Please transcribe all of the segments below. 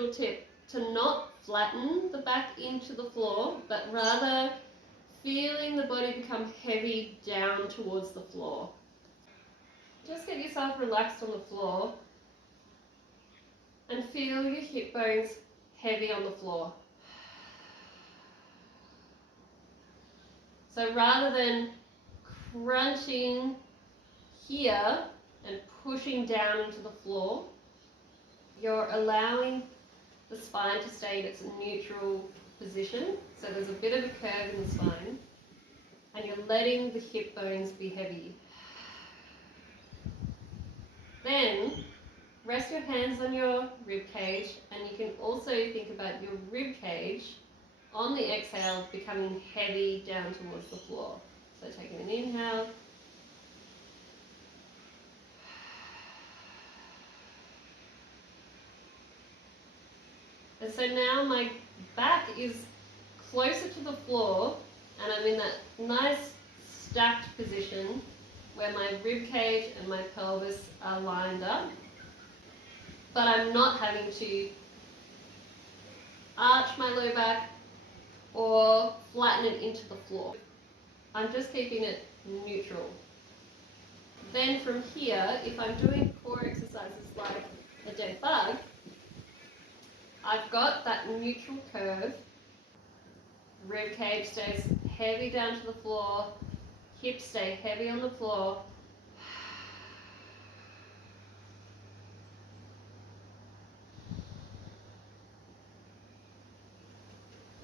little tip to not flatten the back into the floor, but rather feeling the body become heavy down towards the floor. Just get yourself relaxed on the floor and feel your hip bones heavy on the floor. So rather than crunching here and pushing down into the floor, you're allowing the spine to stay in its neutral position. So there's a bit of a curve in the spine, and you're letting the hip bones be heavy. Then rest your hands on your rib cage, and you can also think about your rib cage on the exhale becoming heavy down towards the floor. So taking an inhale, and so now my back is closer to the floor, and I'm in that nice stacked position where my rib cage and my pelvis are lined up, but I'm not having to arch my low back or flatten it into the floor. I'm just keeping it neutral. Then from here, if I'm doing core exercises like a dead bug, I've got that neutral curve. Rib cage stays heavy down to the floor, hips stay heavy on the floor.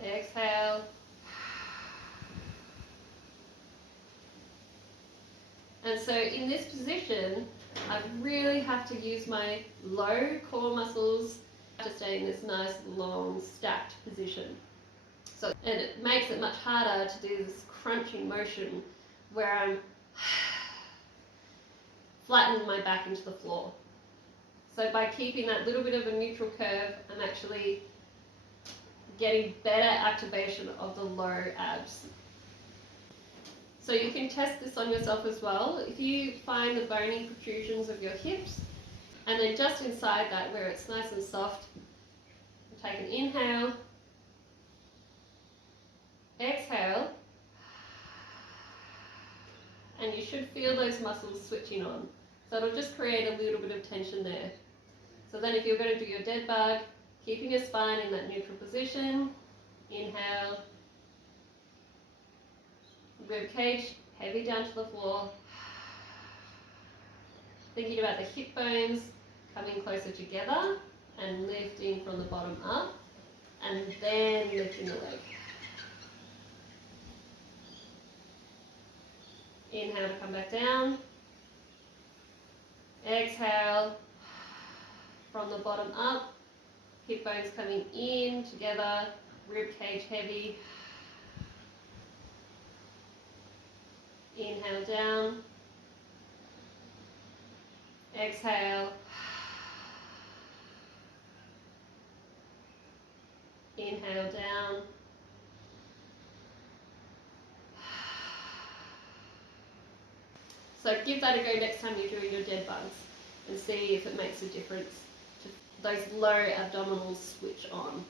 Exhale. And so in this position, I really have to use my low core muscles to stay in this nice long stacked position. So, and it makes it much harder to do this crunching motion where I'm flattening my back into the floor. So by keeping that little bit of a neutral curve, I'm actually getting better activation of the low abs. So you can test this on yourself as well. If you find the bony protrusions of your hips, and then just inside that where it's nice and soft, take an inhale, exhale, and you should feel those muscles switching on. So it'll just create a little bit of tension there. So then if you're going to do your dead bug, keeping your spine in that neutral position, inhale, rib cage heavy down to the floor, thinking about the hip bones coming closer together and lifting from the bottom up, and then lifting the leg. Inhale to come back down, exhale from the bottom up, hip bones coming in together, rib cage heavy. Inhale down, exhale, inhale down, so give that a go next time you're doing your dead bugs and see if it makes a difference to those low abdominals switch on.